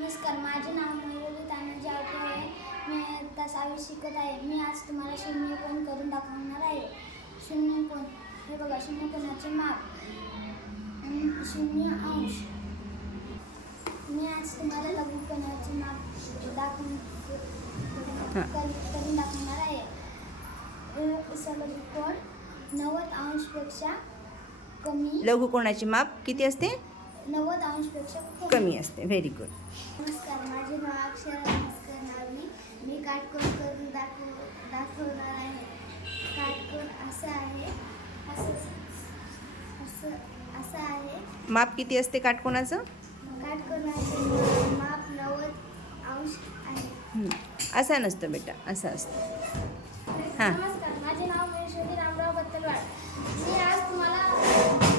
नमस्कार माझे नाव मयुरी तानाजी आवटे आहे. मी आता शिकत आहे. मी आज तुम्हाला शून्य कोण करून दाखवणार आहे. शून्य कोण हे बघा शून्य कोणाचे माप. शून्य अंश. मी आज तुम्हाला लघुकोणाचे माप दाखवून कर- करून दाखवणार आहे. अं, असं लघुकोण नव्वद अंशपेक्षा कमी. लघु कोणाचे माप किती असते? नव्वद अंशपेक्षा कमी कमी असते. व्हेरी गुड नमस्कार माझे नाव अक्षरा नमस्कार मी. काटकोण करून दाखव दाखवणार आहे. काटकोण असं आहे. असं असं असं आहे. माप किती असते काटकोणाचं काटकोणाचे माप नव्वद अंश आहे. असा नसतो बेटा. असं असतं. हां. नमस्कार माझे नाव महेश्वरी रामराव बत्तलवाड. मी आज तुम्हाला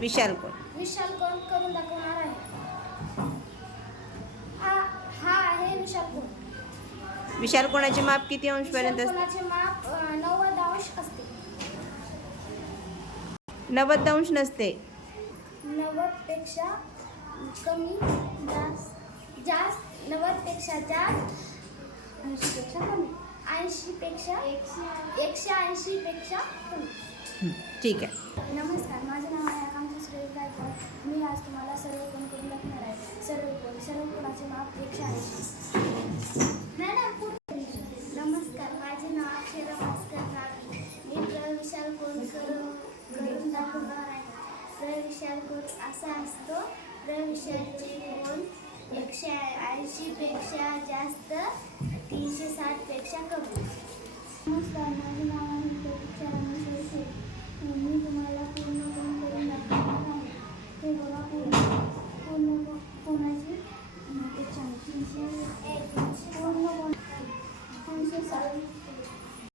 विशाल कोण? विशाल कोण करून दाखवणार आहे? हा हा आहे विशाल कोण. विशाल कोणाचे माप किती अंशपर्यंत असते कोणाचे माप नव्वद अंश असते नव्वद अंश नसते. नव्वदपेक्षा कमी जास्त जास्त नव्वदपेक्षा जास्त ऐंशीपेक्षा कमी. ऐंशीपेक्षा एकशे ऐंशीपेक्षा कमी. ठीक आहे. नमस्कार माझे नाव आहे आकांक्षा सुरेश गायकवाड मी आज तुम्हाला सर्व कोण करून दाखवणार आहे? सर्व कोण? सर्व कोणाचे माप अपेक्षा आहे ना नमस्कार माझे नाव अक्षरा भास्कर नावी मी प्रविशाल कोण करून करून दाखवणार आहे. प्रविशाल कोण? असा असतो. प्रविशालचे कोण? एकशे ऐंशीपेक्षा जास्त तीनशे साठपेक्षा कमी. नमस्कार माझे नाव आहे प्रतीक्षा रमेश्वर कोणाची अं,